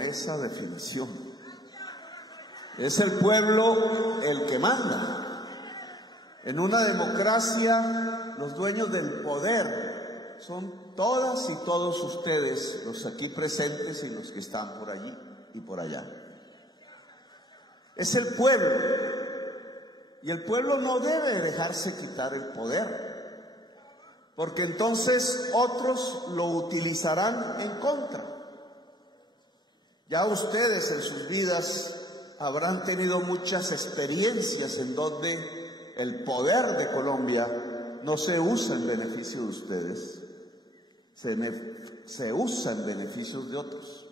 con esa definición. Es el pueblo el que manda. En una democracia, los dueños del poder son todas y todos ustedes, los aquí presentes y los que están por allí y por allá. Es el pueblo. Y el pueblo no debe dejarse quitar el poder, porque entonces otros lo utilizarán en contra. Ya ustedes en sus vidas habrán tenido muchas experiencias en donde el poder de Colombia no se usa en beneficio de ustedes, se usa en beneficio de otros.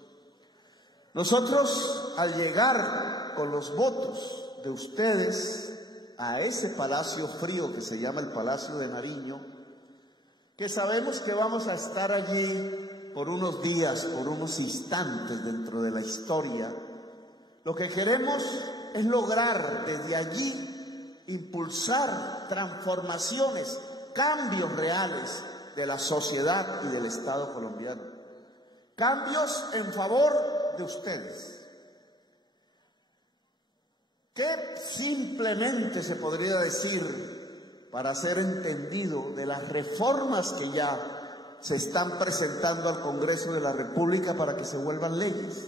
Nosotros, al llegar con los votos de ustedes a ese palacio frío que se llama el Palacio de Nariño, que sabemos que vamos a estar allí por unos días, por unos instantes dentro de la historia, lo que queremos es lograr desde allí impulsar transformaciones, cambios reales de la sociedad y del Estado colombiano, cambios en favor de ustedes. ¿Qué simplemente se podría decir para ser entendido de las reformas que ya se están presentando al Congreso de la República para que se vuelvan leyes?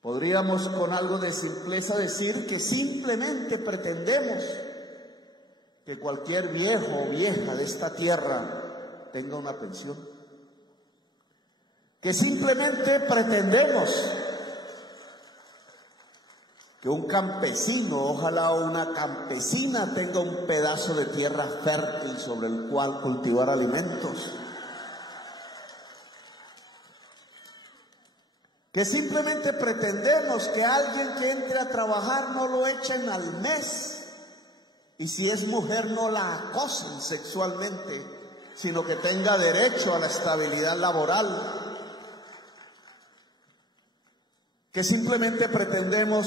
Podríamos con algo de simpleza decir que simplemente pretendemos que cualquier viejo o vieja de esta tierra tenga una pensión. Que simplemente pretendemos que un campesino, ojalá una campesina, tenga un pedazo de tierra fértil sobre el cual cultivar alimentos. Que simplemente pretendemos que alguien que entre a trabajar no lo echen al mes, y si es mujer no la acosen sexualmente, sino que tenga derecho a la estabilidad laboral. Que simplemente pretendemos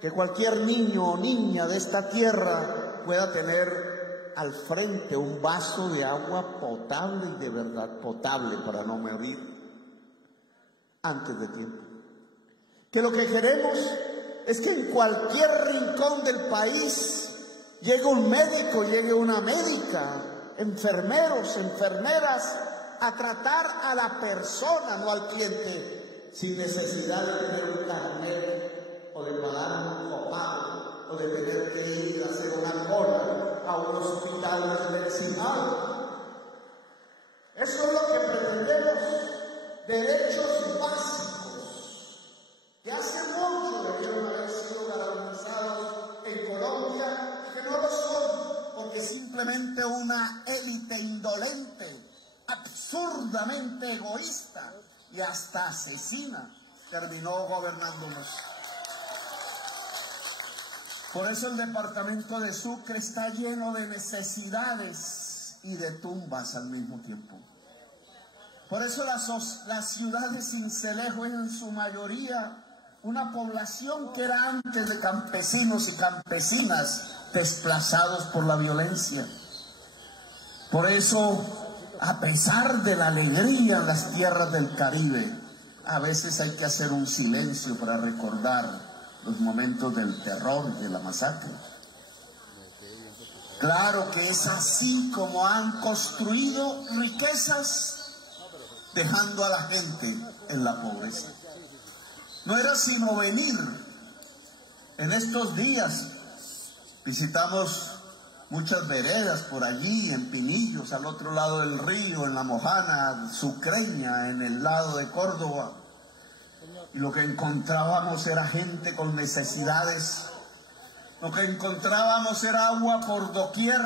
que cualquier niño o niña de esta tierra pueda tener al frente un vaso de agua potable y de verdad potable para no morir antes de tiempo. Que lo que queremos es que en cualquier rincón del país llegue un médico, llegue una médica, enfermeros, enfermeras, a tratar a la persona, no al cliente, sin necesidad de tener un carnet o de pagar un copago o de tener que ir a hacer una cola a un hospital vecinal. Eso es lo que pretendemos, derechos básicos que hace mucho debieron haber sido garantizados en Colombia, que no lo son, porque simplemente una élite indolente, absurdamente egoísta y hasta asesina terminó gobernándonos. Por eso el departamento de Sucre está lleno de necesidades y de tumbas al mismo tiempo. Por eso las ciudades Sincelejo es en su mayoría una población que era antes de campesinos y campesinas desplazados por la violencia. Por eso, a pesar de la alegría en las tierras del Caribe, a veces hay que hacer un silencio para recordar los momentos del terror y de la masacre. Claro que es así como han construido riquezas, dejando a la gente en la pobreza. No era sino venir. En estos días visitamos muchas veredas por allí, en Pinillos, al otro lado del río, en La Mojana, Sucreña, en el lado de Córdoba. Y lo que encontrábamos era gente con necesidades. Lo que encontrábamos era agua por doquier.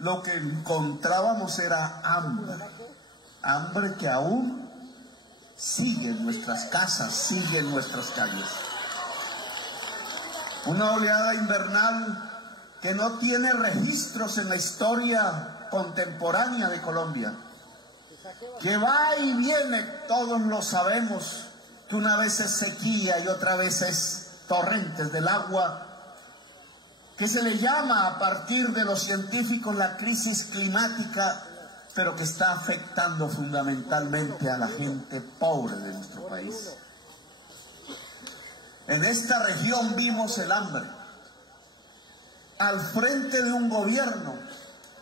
Lo que encontrábamos era hambre. Hambre que aún sigue en nuestras casas, sigue en nuestras calles. Una oleada invernal que no tiene registros en la historia contemporánea de Colombia. Que va y viene, todos lo sabemos, que una vez es sequía y otra vez es torrentes del agua, que se le llama a partir de los científicos la crisis climática, pero que está afectando fundamentalmente a la gente pobre de nuestro país. En esta región vimos el hambre al frente de un gobierno,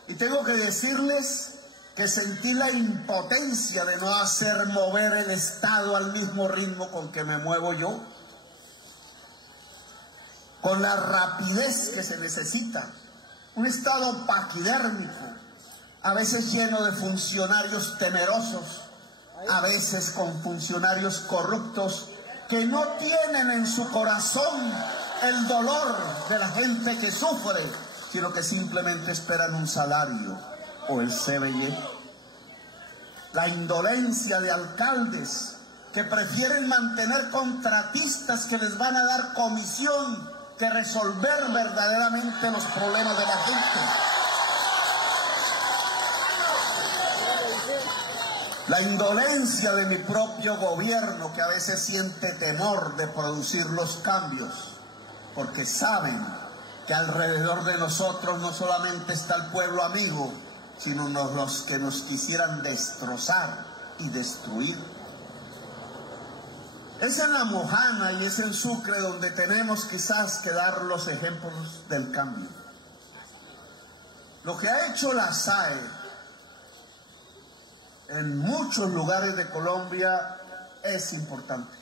y tengo que decirles que sentí la impotencia de no hacer mover el Estado al mismo ritmo con que me muevo yo, con la rapidez que se necesita. Un Estado paquidérmico, a veces lleno de funcionarios temerosos, a veces con funcionarios corruptos que no tienen en su corazón el dolor de la gente que sufre, sino que simplemente esperan un salario o el CBI. La indolencia de alcaldes que prefieren mantener contratistas que les van a dar comisión que resolver verdaderamente los problemas de la gente. La indolencia de mi propio gobierno, que a veces siente temor de producir los cambios, porque saben que alrededor de nosotros no solamente está el pueblo amigo, sino los que nos quisieran destrozar y destruir. Es en La Mojana y es en Sucre donde tenemos quizás que dar los ejemplos del cambio. Lo que ha hecho la SAE en muchos lugares de Colombia es importante.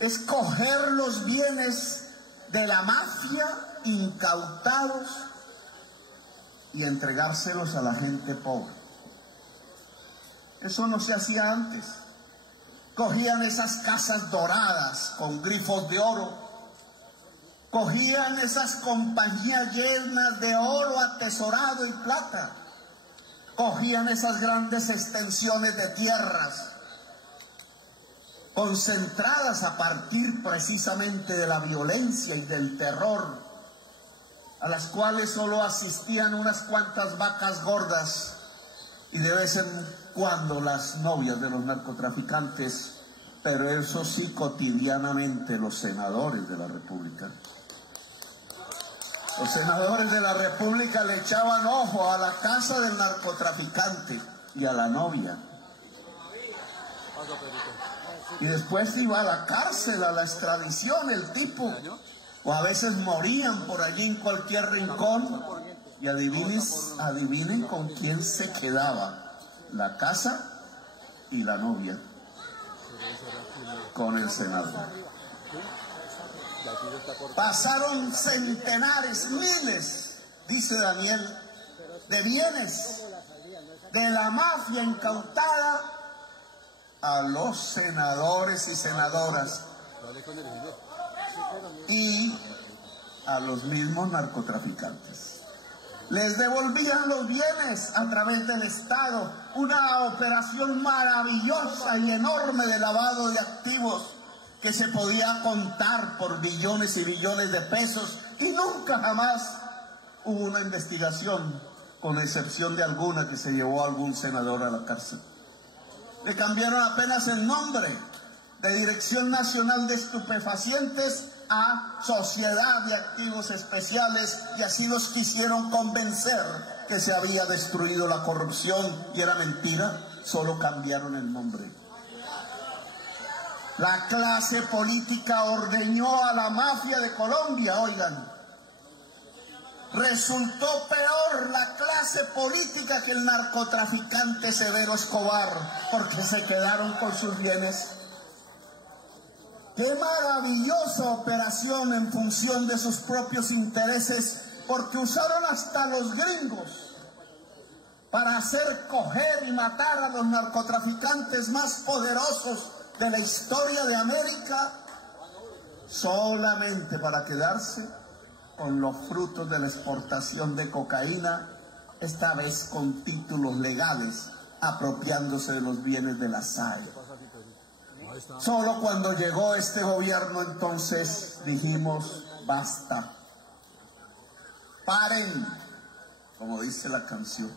Es coger los bienes de la mafia incautados y entregárselos a la gente pobre. Eso no se hacía antes. Cogían esas casas doradas con grifos de oro, cogían esas compañías llenas de oro atesorado y plata, cogían esas grandes extensiones de tierras concentradas a partir precisamente de la violencia y del terror, a las cuales solo asistían unas cuantas vacas gordas y de vez en cuando las novias de los narcotraficantes, pero eso sí cotidianamente los senadores de la República. Los senadores de la República le echaban ojo a la casa del narcotraficante y a la novia. Y después iba a la cárcel, a la extradición el tipo. O a veces morían por allí en cualquier rincón. Y adivinen con quién se quedaba la casa y la novia. Con el senador. Pasaron centenares, miles, dice Daniel, de bienes de la mafia incautada a los senadores y senadoras y a los mismos narcotraficantes. Les devolvían los bienes a través del Estado, una operación maravillosa y enorme de lavado de activos que se podía contar por billones y billones de pesos, y nunca jamás hubo una investigación, con excepción de alguna que se llevó a algún senador a la cárcel. Le cambiaron apenas el nombre de Dirección Nacional de Estupefacientes a Sociedad de Activos Especiales, y así los quisieron convencer que se había destruido la corrupción, y era mentira, solo cambiaron el nombre. La clase política ordeñó a la mafia de Colombia, oigan. Resultó peor la clase política que el narcotraficante Severo Escobar, porque se quedaron con sus bienes. ¡Qué maravillosa operación en función de sus propios intereses! Porque usaron hasta los gringos para hacer coger y matar a los narcotraficantes más poderosos de la historia de América, solamente para quedarse con los frutos de la exportación de cocaína, esta vez con títulos legales, apropiándose de los bienes de la SAE. Solo cuando llegó este gobierno entonces dijimos, basta. Paren, como dice la canción.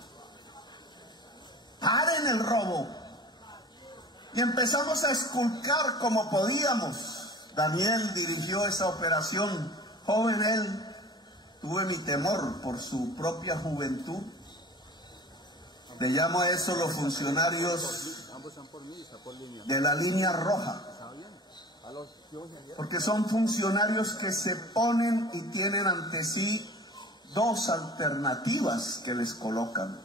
Paren el robo. Y empezamos a esculcar como podíamos. Daniel dirigió esa operación. Joven él, tuve mi temor por su propia juventud. Le llamo a eso los funcionarios de la línea roja, porque son funcionarios que se ponen y tienen ante sí dos alternativas que les colocan: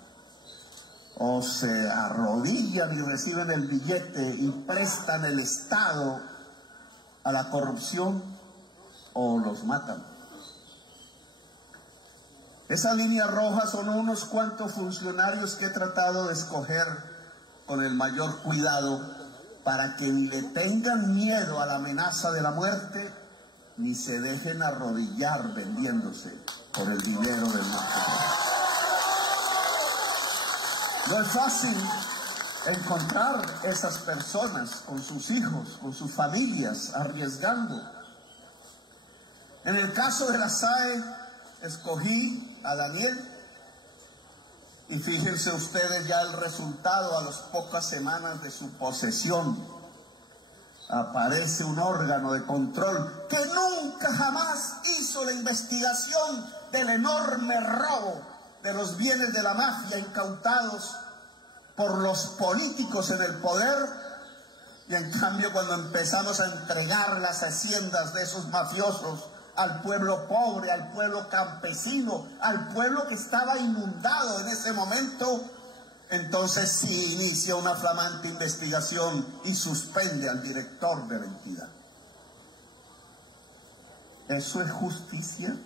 o se arrodillan y reciben el billete y prestan el Estado a la corrupción, o los matan. Esa línea roja son unos cuantos funcionarios que he tratado de escoger con el mayor cuidado para que ni le tengan miedo a la amenaza de la muerte, ni se dejen arrodillar vendiéndose por el dinero del narcotráfico. No es fácil encontrar esas personas con sus hijos, con sus familias, arriesgando. En el caso de la SAE, escogí a Daniel, y fíjense ustedes ya el resultado. A las pocas semanas de su posesión aparece un órgano de control que nunca jamás hizo la investigación del enorme robo de los bienes de la mafia incautados por los políticos en el poder, y en cambio cuando empezamos a entregar las haciendas de esos mafiosos al pueblo pobre, al pueblo campesino, al pueblo que estaba inundado en ese momento, entonces sí inicia una flamante investigación y suspende al director de la entidad. ¿Eso es justicia?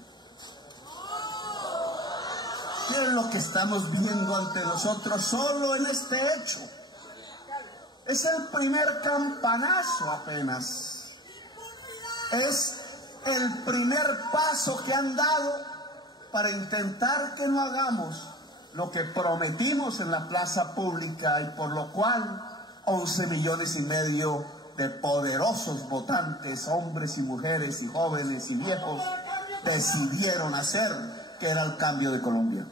¿Qué es lo que estamos viendo ante nosotros solo en este hecho? Es el primer campanazo apenas. Es el primer paso que han dado para intentar que no hagamos lo que prometimos en la plaza pública, y por lo cual 11,5 millones de poderosos votantes, hombres y mujeres y jóvenes y viejos, decidieron hacer, que era el cambio de Colombia.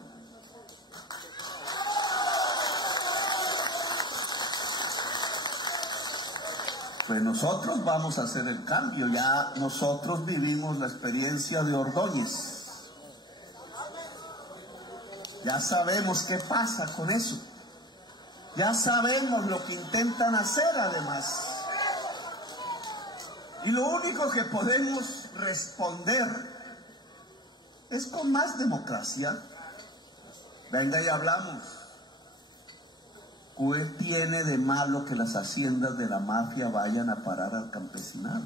Pues nosotros vamos a hacer el cambio. Ya nosotros vivimos la experiencia de Ordóñez. Ya sabemos qué pasa con eso. Ya sabemos lo que intentan hacer además. Y lo único que podemos responder es con más democracia. Venga y hablamos. ¿Qué tiene de malo que las haciendas de la mafia vayan a parar al campesinado?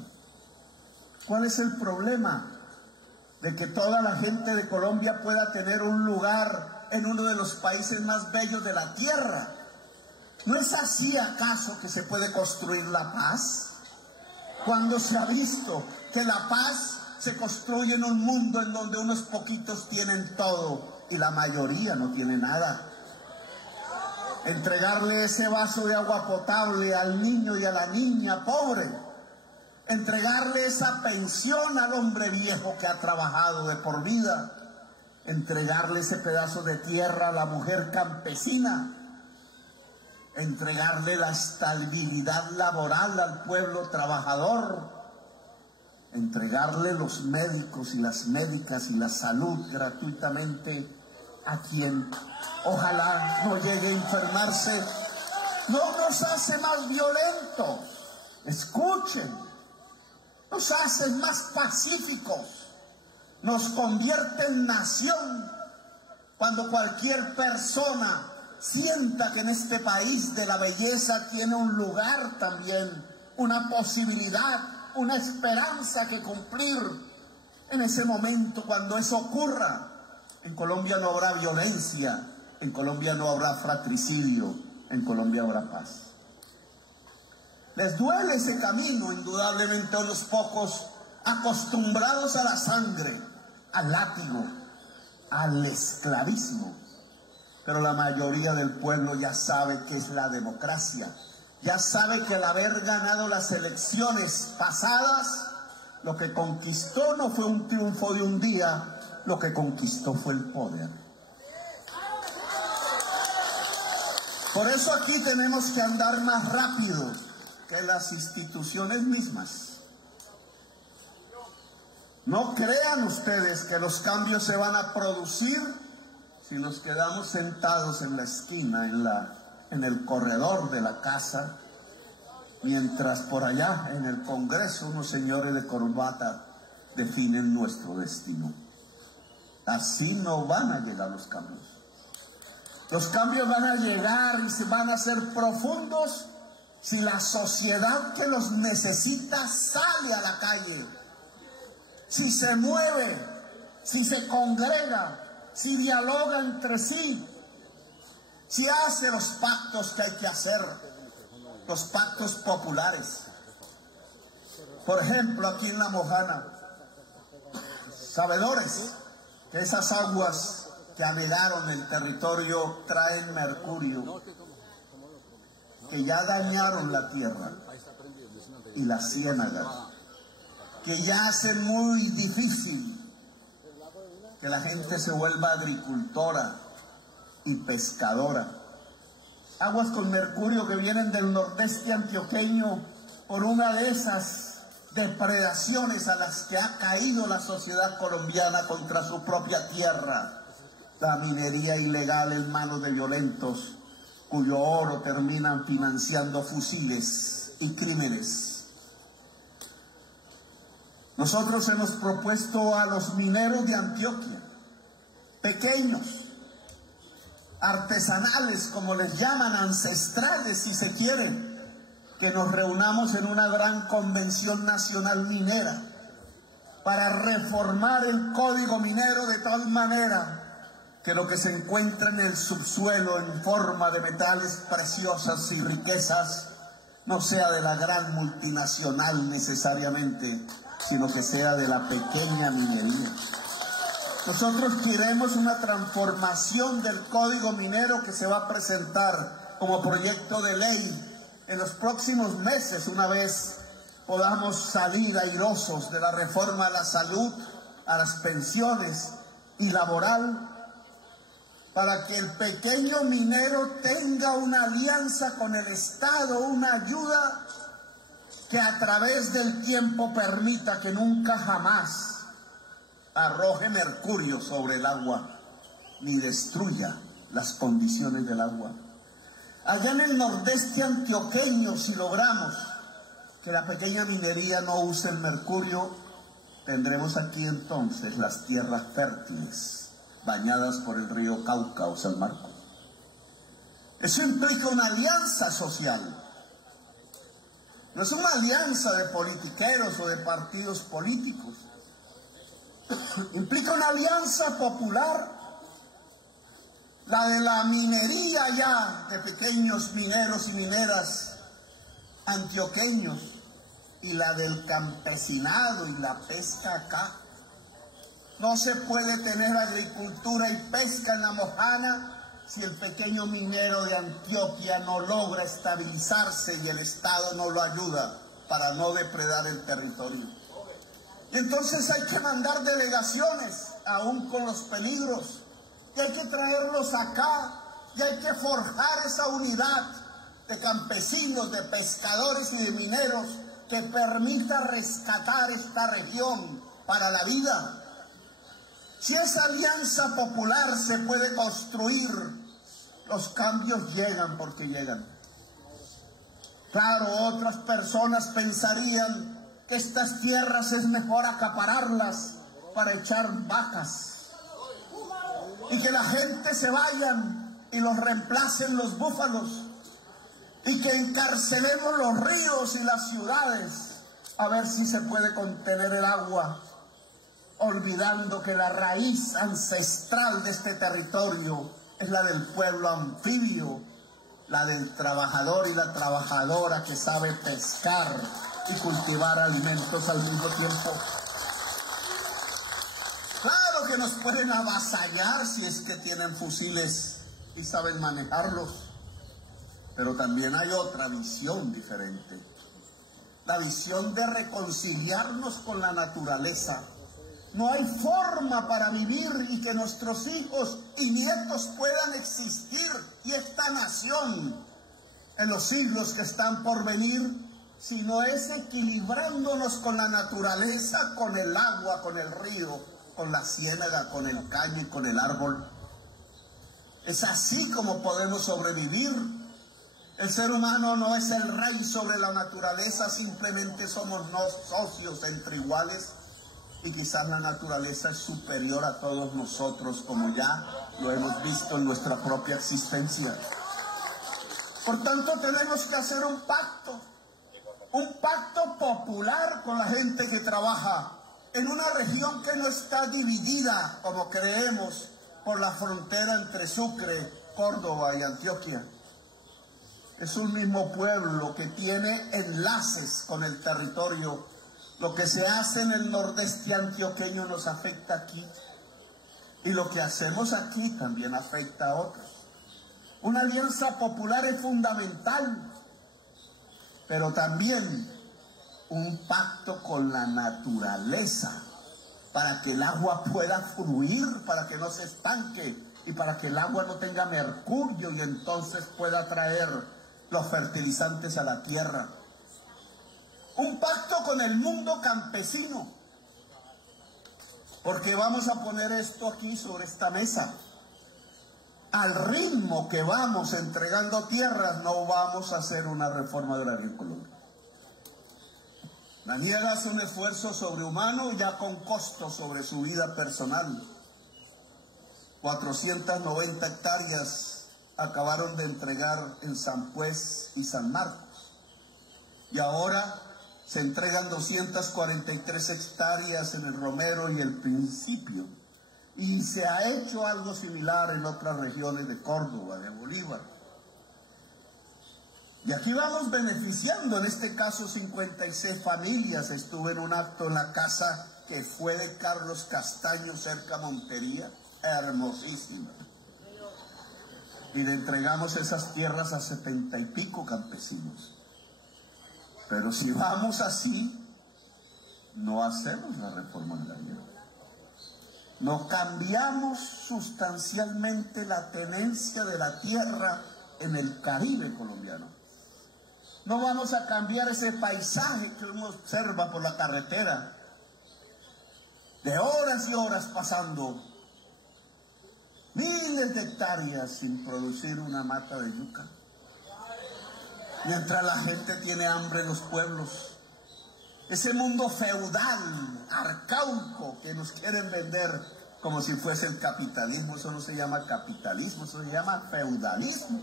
¿Cuál es el problema de que toda la gente de Colombia pueda tener un lugar en uno de los países más bellos de la tierra? ¿No es así acaso que se puede construir la paz? Cuando se ha visto que la paz se construye en un mundo en donde unos poquitos tienen todo y la mayoría no tiene nada. Entregarle ese vaso de agua potable al niño y a la niña pobre, entregarle esa pensión al hombre viejo que ha trabajado de por vida, entregarle ese pedazo de tierra a la mujer campesina, entregarle la estabilidad laboral al pueblo trabajador, entregarle los médicos y las médicas y la salud gratuitamente a quien ojalá no llegue a enfermarse, no nos hace más violentos. Escuchen, nos hacen más pacíficos, nos convierte en nación cuando cualquier persona sienta que en este país de la belleza tiene un lugar también, una posibilidad, una esperanza que cumplir. En ese momento, cuando eso ocurra, en Colombia no habrá violencia, en Colombia no habrá fratricidio, en Colombia habrá paz. Les duele ese camino, indudablemente, a unos pocos acostumbrados a la sangre, al látigo, al esclavismo. Pero la mayoría del pueblo ya sabe qué es la democracia. Ya sabe que el haber ganado las elecciones pasadas, lo que conquistó no fue un triunfo de un día, lo que conquistó fue el poder. Por eso aquí tenemos que andar más rápido que las instituciones mismas. No crean ustedes que los cambios se van a producir si nos quedamos sentados en la esquina, en el corredor de la casa, mientras por allá en el Congreso unos señores de corbata definen nuestro destino? Así no van a llegar los cambios. Los cambios van a llegar y se van a ser profundos si la sociedad que los necesita sale a la calle, si se mueve, si se congrega, si dialoga entre sí, si hace los pactos que hay que hacer, los pactos populares. Por ejemplo, aquí en La Mojana, sabedores que esas aguas que anegaron el territorio traen mercurio, que ya dañaron la tierra y la ciénaga, que ya hace muy difícil que la gente se vuelva agricultora y pescadora. Aguas con mercurio que vienen del nordeste antioqueño por una de esas depredaciones a las que ha caído la sociedad colombiana contra su propia tierra. La minería ilegal en manos de violentos, cuyo oro terminan financiando fusiles y crímenes. Nosotros hemos propuesto a los mineros de Antioquia, pequeños, artesanales, como les llaman, ancestrales si se quieren, que nos reunamos en una gran convención nacional minera para reformar el código minero de tal manera que lo que se encuentra en el subsuelo en forma de metales preciosas y riquezas no sea de la gran multinacional necesariamente, sino que sea de la pequeña minería. Nosotros queremos una transformación del código minero que se va a presentar como proyecto de ley en los próximos meses, una vez podamos salir airosos de la reforma a la salud, a las pensiones y laboral, para que el pequeño minero tenga una alianza con el Estado, una ayuda que a través del tiempo permita que nunca jamás arroje mercurio sobre el agua ni destruya las condiciones del agua. Allá en el nordeste antioqueño, si logramos que la pequeña minería no use el mercurio, tendremos aquí entonces las tierras fértiles bañadas por el río Cauca o San Marcos. Eso implica una alianza social. No es una alianza de politiqueros o de partidos políticos. Implica una alianza popular, la de la minería ya, de pequeños mineros y mineras antioqueños, y la del campesinado y la pesca acá. No se puede tener agricultura y pesca en La Mojana si el pequeño minero de Antioquia no logra estabilizarse y el Estado no lo ayuda para no depredar el territorio. Y entonces hay que mandar delegaciones, aún con los peligros, y hay que traerlos acá, y hay que forjar esa unidad de campesinos, de pescadores y de mineros que permita rescatar esta región para la vida. Si esa alianza popular se puede construir, los cambios llegan porque llegan. Claro, otras personas pensarían que estas tierras es mejor acapararlas para echar vacas y que la gente se vayan y los reemplacen los búfalos y que encarcelemos los ríos y las ciudades a ver si se puede contener el agua, olvidando que la raíz ancestral de este territorio es la del pueblo anfibio, la del trabajador y la trabajadora que sabe pescar y cultivar alimentos al mismo tiempo. Claro que nos pueden avasallar si es que tienen fusiles y saben manejarlos, pero también hay otra visión diferente, la visión de reconciliarnos con la naturaleza. No hay forma para vivir y que nuestros hijos y nietos puedan existir y esta nación en los siglos que están por venir, si no es equilibrándonos con la naturaleza, con el agua, con el río, con la ciénaga, con el caño y con el árbol. Es así como podemos sobrevivir. El ser humano no es el rey sobre la naturaleza, simplemente somos socios entre iguales, y quizás la naturaleza es superior a todos nosotros, como ya lo hemos visto en nuestra propia existencia. Por tanto, tenemos que hacer un pacto popular con la gente que trabaja en una región que no está dividida, como creemos, por la frontera entre Sucre, Córdoba y Antioquia. Es un mismo pueblo que tiene enlaces con el territorio. Lo que se hace en el nordeste antioqueño nos afecta aquí, y lo que hacemos aquí también afecta a otros. Una alianza popular es fundamental, pero también un pacto con la naturaleza, para que el agua pueda fluir, para que no se estanque, y para que el agua no tenga mercurio y entonces pueda traer los fertilizantes a la tierra. Un pacto con el mundo campesino, porque vamos a poner esto aquí sobre esta mesa. Al ritmo que vamos entregando tierras, no vamos a hacer una reforma agraria en Colombia. Daniel hace un esfuerzo sobrehumano, ya con costo sobre su vida personal. 490 hectáreas acabaron de entregar en San Pues y San Marcos. Y ahora se entregan 243 hectáreas en el Romero y el Principio. Y se ha hecho algo similar en otras regiones de Córdoba, de Bolívar. Y aquí vamos beneficiando, en este caso 56 familias. Estuve en un acto en la casa que fue de Carlos Castaño, cerca a Montería, hermosísima. Y le entregamos esas tierras a 70 y pico campesinos. Pero si vamos así, no hacemos la reforma agraria. No cambiamos sustancialmente la tenencia de la tierra en el Caribe colombiano. No vamos a cambiar ese paisaje que uno observa por la carretera, de horas y horas pasando, miles de hectáreas sin producir una mata de yuca, mientras la gente tiene hambre en los pueblos. Ese mundo feudal, arcaico, que nos quieren vender como si fuese el capitalismo. Eso no se llama capitalismo, eso se llama feudalismo.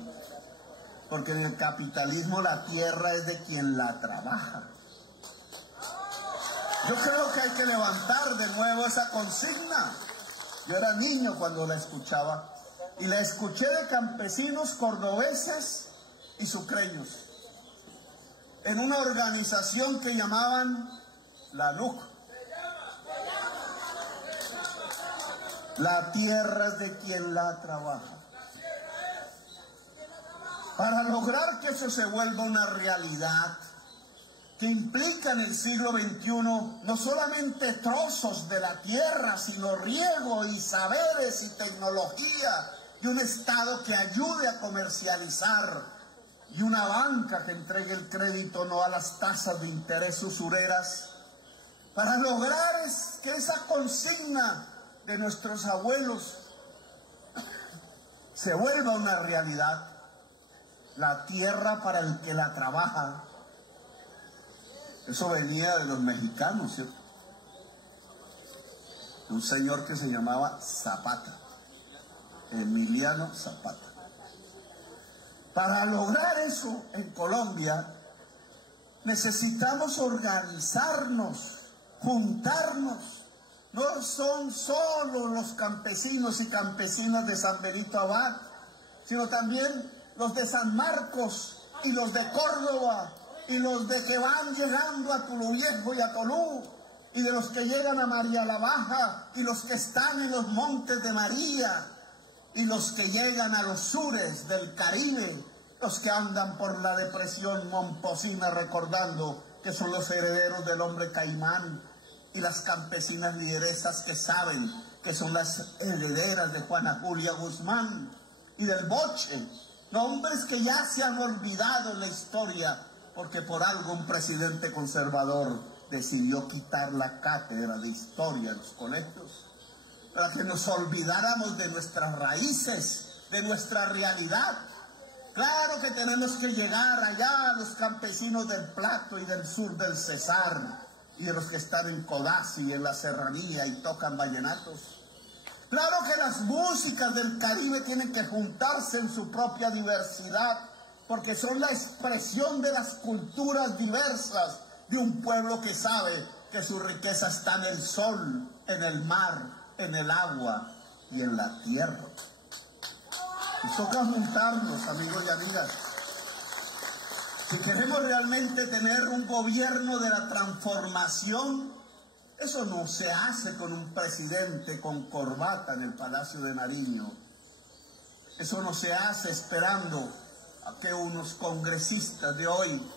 Porque en el capitalismo la tierra es de quien la trabaja. Yo creo que hay que levantar de nuevo esa consigna. Yo era niño cuando la escuchaba, y la escuché de campesinos cordobeses y sucreños, en una organización que llamaban la NUC. La tierra es de quien la trabaja. Para lograr que eso se vuelva una realidad, que implica en el siglo XXI no solamente trozos de la tierra, sino riego y saberes y tecnología, y un Estado que ayude a comercializar, y una banca que entregue el crédito no a las tasas de interés usureras, para lograr que esa consigna de nuestros abuelos se vuelva una realidad. La tierra para el que la trabaja. Eso venía de los mexicanos, ¿cierto? Un señor que se llamaba Zapata, Emiliano Zapata. Para lograr eso en Colombia necesitamos organizarnos, juntarnos. No son solo los campesinos y campesinas de San Benito Abad, sino también los de San Marcos y los de Córdoba, y los de que van llegando a Tulo Viejo y a Tolú, y de los que llegan a María la Baja, y los que están en los Montes de María, y los que llegan a los sures del Caribe, los que andan por la depresión momposina recordando que son los herederos del hombre caimán, y las campesinas lideresas que saben que son las herederas de Juana Julia Guzmán y del Boche, nombres que ya se han olvidado en la historia, porque por algo un presidente conservador decidió quitar la cátedra de historia en los colegios, para que nos olvidáramos de nuestras raíces de nuestra realidad. Claro que tenemos que llegar allá a los campesinos del Plato y del sur del Cesar, y a los que están en Codazzi y en la serranía y tocan vallenatos. Claro que las músicas del Caribe tienen que juntarse en su propia diversidad, porque son la expresión de las culturas diversas de un pueblo que sabe que su riqueza está en el sol, en el mar, en el agua y en la tierra. Nos toca juntarnos, amigos y amigas. Si queremos realmente tener un gobierno de la transformación, eso no se hace con un presidente con corbata en el Palacio de Nariño. Eso no se hace esperando a que unos congresistas de hoy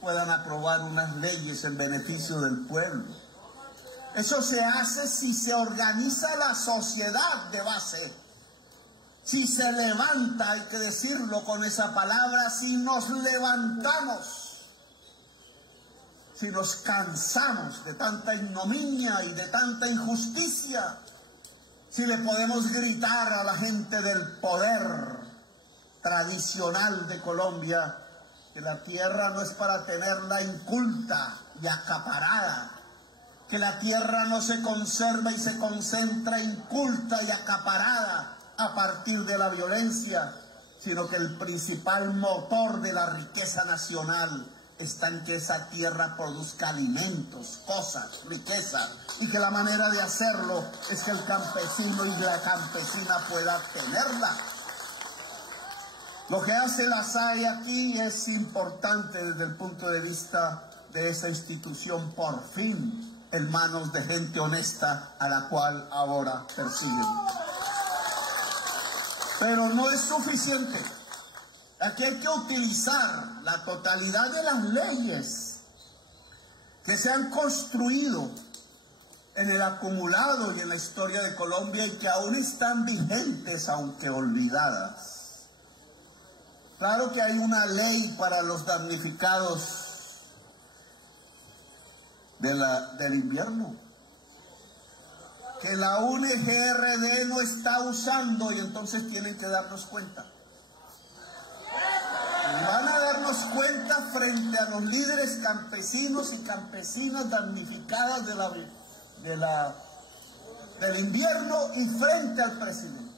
puedan aprobar unas leyes en beneficio del pueblo. Eso se hace si se organiza la sociedad de base, si se levanta, hay que decirlo con esa palabra, si nos levantamos, si nos cansamos de tanta ignominia y de tanta injusticia, si le podemos gritar a la gente del poder tradicional de Colombia que la tierra no es para tenerla inculta y acaparada, que la tierra no se conserva y se concentra inculta y acaparada a partir de la violencia, sino que el principal motor de la riqueza nacional está en que esa tierra produzca alimentos, cosas, riqueza, y que la manera de hacerlo es que el campesino y la campesina pueda tenerla. Lo que hace la SAE aquí es importante desde el punto de vista de esa institución, por fin en manos de gente honesta a la cual ahora persiguen. Pero no es suficiente. Aquí hay que utilizar la totalidad de las leyes que se han construido en el acumulado y en la historia de Colombia y que aún están vigentes, aunque olvidadas. Claro que hay una ley para los damnificados del invierno, que la UNGRD no está usando, y entonces tienen que darnos cuenta. Van a darnos cuenta frente a los líderes campesinos y campesinas damnificadas del invierno y frente al presidente.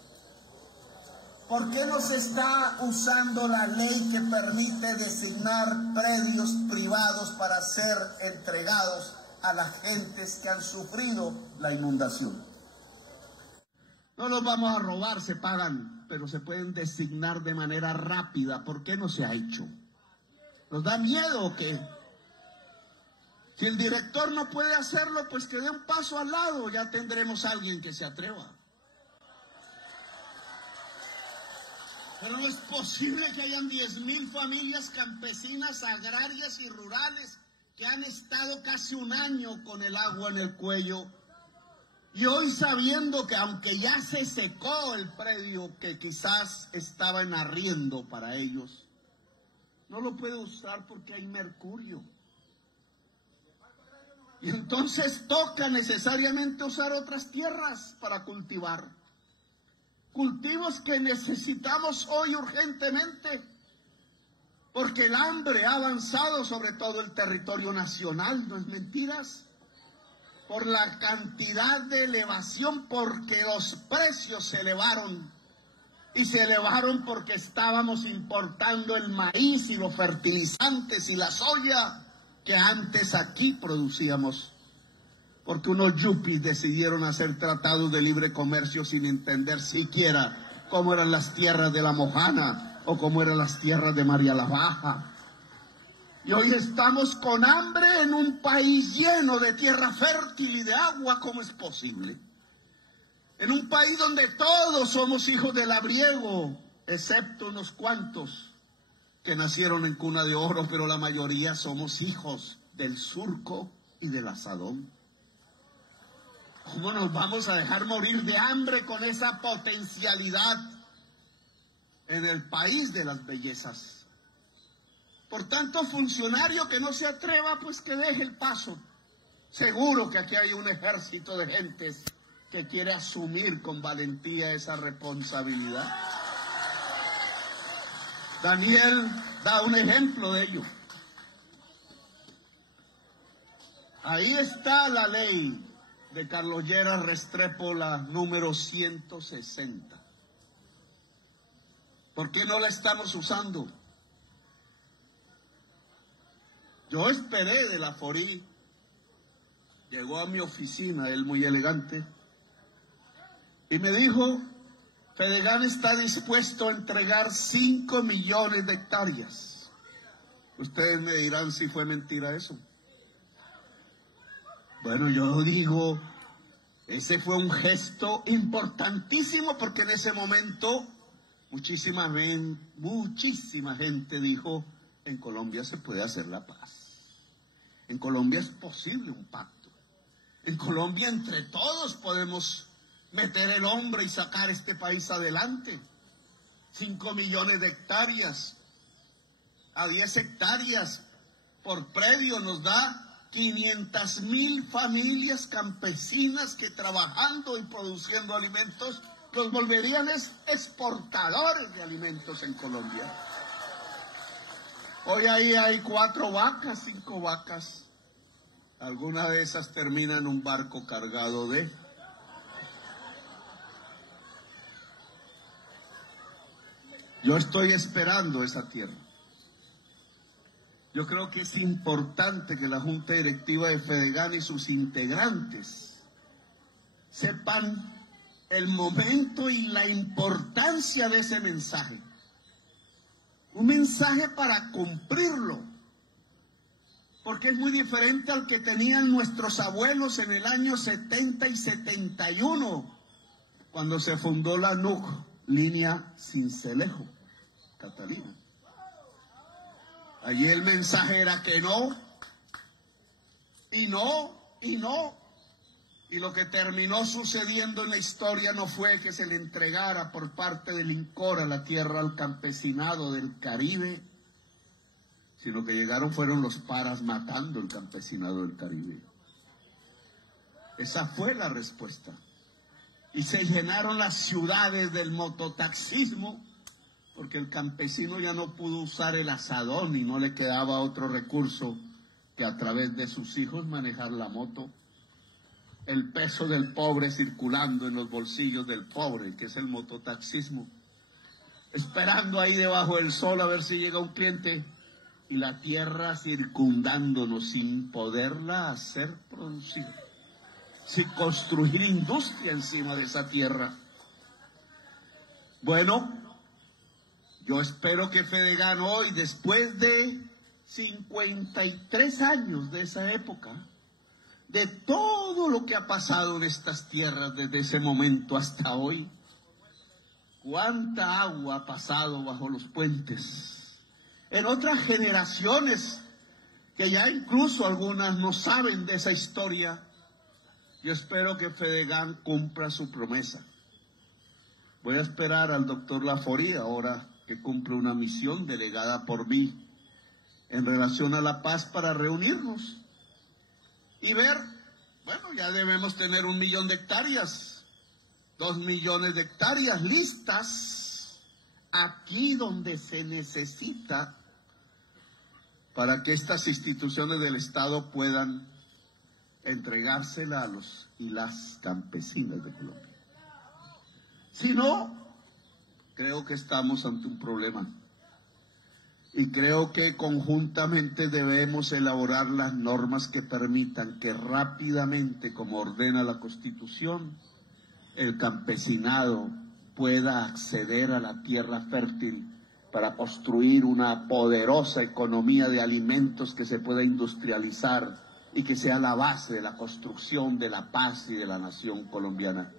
¿Por qué no se está usando la ley que permite designar predios privados para ser entregados a las gentes que han sufrido la inundación? No los vamos a robar, se pagan, pero se pueden designar de manera rápida. ¿Por qué no se ha hecho? ¿Nos da miedo o qué? Si el director no puede hacerlo, pues que dé un paso al lado, ya tendremos a alguien que se atreva. Pero no es posible que hayan 10.000 familias campesinas, agrarias y rurales que han estado casi un año con el agua en el cuello. Y hoy, sabiendo que aunque ya se secó el predio que quizás estaba en arriendo para ellos, no lo puede usar porque hay mercurio. Y entonces toca necesariamente usar otras tierras para cultivar. Cultivos que necesitamos hoy urgentemente, porque el hambre ha avanzado sobre todo el territorio nacional, no es mentiras, por la cantidad de elevación, porque los precios se elevaron, y se elevaron porque estábamos importando el maíz y los fertilizantes y la soya que antes aquí producíamos. Porque unos yuppies decidieron hacer tratados de libre comercio sin entender siquiera cómo eran las tierras de La Mojana o cómo eran las tierras de María la Baja. Y hoy estamos con hambre en un país lleno de tierra fértil y de agua. ¿Cómo es posible? En un país donde todos somos hijos del labriego, excepto unos cuantos que nacieron en cuna de oro, pero la mayoría somos hijos del surco y del asadón. ¿Cómo nos vamos a dejar morir de hambre con esa potencialidad en el país de las bellezas? Por tanto, funcionario que no se atreva, pues que deje el paso. Seguro que aquí hay un ejército de gentes que quiere asumir con valentía esa responsabilidad. Daniel da un ejemplo de ello. Ahí está la ley de Carlos Lleras Restrepo, la número 160. ¿Por qué no la estamos usando? Yo esperé de la Forí, llegó a mi oficina, él muy elegante, y me dijo: Fedegan está dispuesto a entregar 5 millones de hectáreas. Ustedes me dirán si fue mentira eso. Bueno, yo digo, ese fue un gesto importantísimo, porque en ese momento muchísima gente dijo: en Colombia se puede hacer la paz. En Colombia es posible un pacto. En Colombia entre todos podemos meter el hombro y sacar este país adelante. 5 millones de hectáreas, a 10 hectáreas por predio nos da 500.000 familias campesinas que trabajando y produciendo alimentos los volverían exportadores de alimentos en Colombia. Hoy ahí hay 4 vacas, 5 vacas. Alguna de esas termina en un barco cargado de... Yo estoy esperando esa tierra. Yo creo que es importante que la Junta Directiva de Fedegan y sus integrantes sepan el momento y la importancia de ese mensaje. Un mensaje para cumplirlo, porque es muy diferente al que tenían nuestros abuelos en el año 70 y 71, cuando se fundó la NUC, Línea Sincelejo, Catalina. Allí el mensaje era que no, y no, y no. Y lo que terminó sucediendo en la historia no fue que se le entregara por parte del INCORA la tierra al campesinado del Caribe, sino que fueron los paras matando el campesinado del Caribe. Esa fue la respuesta. Y se llenaron las ciudades del mototaxismo, porque el campesino ya no pudo usar el asadón y no le quedaba otro recurso que a través de sus hijos manejar la moto. El peso del pobre circulando en los bolsillos del pobre, que es el mototaxismo, esperando ahí debajo del sol a ver si llega un cliente, y la tierra circundándonos sin poderla hacer producir, sin construir industria encima de esa tierra. Bueno, yo espero que Fedegan hoy, después de 53 años de esa época, de todo lo que ha pasado en estas tierras desde ese momento hasta hoy, cuánta agua ha pasado bajo los puentes. En otras generaciones, que ya incluso algunas no saben de esa historia, yo espero que Fedegan cumpla su promesa. Voy a esperar al doctor Laforí, ahora que cumple una misión delegada por mí en relación a la paz, para reunirnos y ver, bueno, ya debemos tener 1 millón de hectáreas, 2 millones de hectáreas listas aquí donde se necesita para que estas instituciones del Estado puedan entregársela a los y las campesinas de Colombia. Si no, creo que estamos ante un problema. Y creo que conjuntamente debemos elaborar las normas que permitan que rápidamente, como ordena la Constitución, el campesinado pueda acceder a la tierra fértil para construir una poderosa economía de alimentos que se pueda industrializar y que sea la base de la construcción de la paz y de la nación colombiana.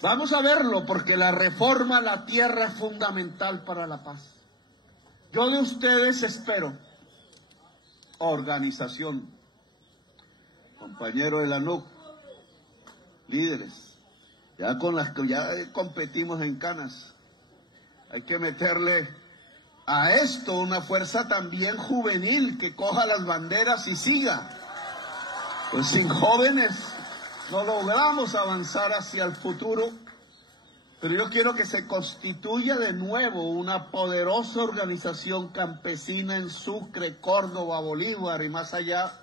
Vamos a verlo, porque la reforma a la tierra es fundamental para la paz. Yo de ustedes espero organización, compañeros de la NUC, líderes, ya con las que ya competimos en canas. Hay que meterle a esto una fuerza también juvenil que coja las banderas y siga. Pues sin jóvenes no logramos avanzar hacia el futuro. Pero yo quiero que se constituya de nuevo una poderosa organización campesina en Sucre, Córdoba, Bolívar y más allá,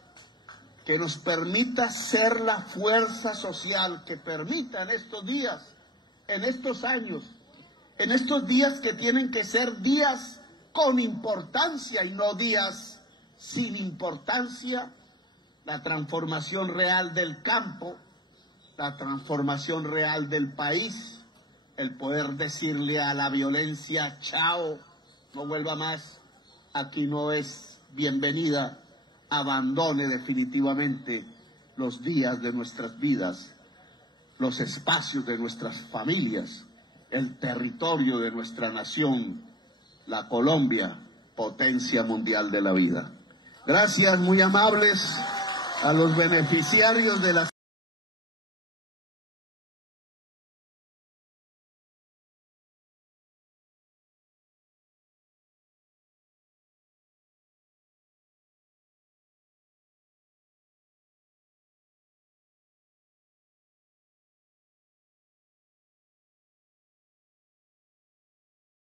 que nos permita ser la fuerza social que permita en estos días, en estos años, en estos días que tienen que ser días con importancia y no días sin importancia, la transformación real del campo, la transformación real del país, el poder decirle a la violencia, chao, no vuelva más, aquí no es bienvenida, abandone definitivamente los días de nuestras vidas, los espacios de nuestras familias, el territorio de nuestra nación, la Colombia, potencia mundial de la vida. Gracias, muy amables, a los beneficiarios de la